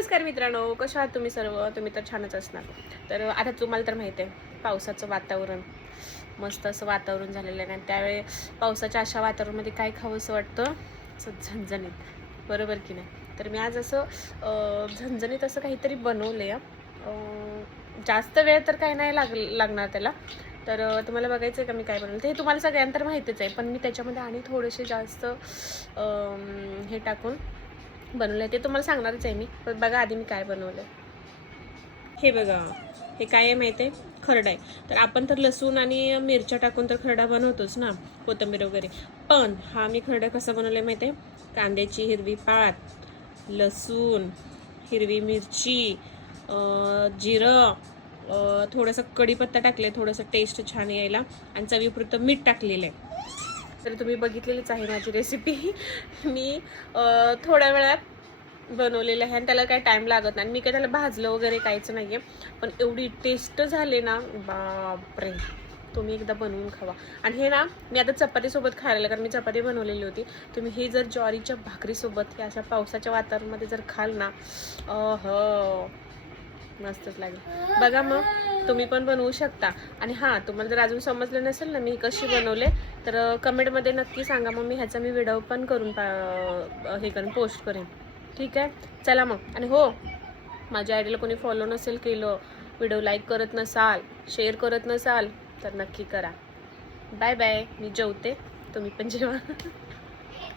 नमस्कार मित्रांनो, कशा आहात तुम्ही सर्व? तुम्ही तर छानच असणार. तर आता तुम्हाला तर माहिती आहे पावसाचं वातावरण, मस्त असं वातावरण झालेलं आहे आणि त्यावेळी पावसाच्या अशा वातावरणामध्ये काय खावंसं वाटतं? असं झणझणीत, बरोबर की नाही? तर मी आज असं झणझणीत असं काहीतरी बनवलं आहे. जास्त वेळ तर काही नाही लागणार त्याला. तर तुम्हाला बघायचं आहे का मी काय बनवलं? ते तुम्हाला सगळ्यांना तर माहितीच आहे, पण मी त्याच्यामध्ये आणि थोडेसे जास्त हे टाकून बनवलं आहे ते तुम्हाला सांगणारच आहे मी. पण बघा आधी मी काय बनवलं. हे बघा, हे काय आहे माहिती आहे? खरडा आहे. तर आपण तर लसूण आणि मिरच्या टाकून तर खरडा बनवतोच ना, कोथिंबीर वगैरे. पण हा मी खरडा कसा बनवला माहिती आहे? कांद्याची हिरवी पात, लसूण, हिरवी मिरची, जिरं, थोडंसं कढीपत्ता टाकले, थोडंसं टेस्ट छान यायला आणि चवीपुरतं मीठ टाकलेलं आहे. तर तुम्ही बघितलेलीच आहे माझी रेसिपी. मी थोड्या वेळात बनवलेलं आहे आणि त्याला काही टाईम लागत नाही. मी काही त्याला भाजलं वगैरे काहीच नाही आहे. पण एवढी टेस्ट झाले ना, बापरे! तुम्ही एकदा बनवून खावा. आणि हे ना मी आता चपातीसोबत खायला, कारण मी चपाती बनवलेली होती. तुम्ही हे जर ज्वारीच्या भाकरीसोबत हे अशा पावसाच्या वातावरणामध्ये जर खाल ना, मस्तच लागेल. बघा मग तुम्ही पण बनवू शकता. आणि हां, तुम्हाला जर अजून समजलं नसेल ना मी कशी बनवले, तर कमेंटमध्ये नक्की सांगा. मग मी ह्याचा व्हिडिओ पण करून हे करेन, पोस्ट करेन. ठीक आहे, चला मग. आणि हो, माझ्या आयडीला कोणी फॉलो नसेल केलं, व्हिडिओ लाईक करत नसाल, शेअर करत नसाल, तर नक्की करा. Bye bye. मी जेवते, तुम्ही पण जेवा.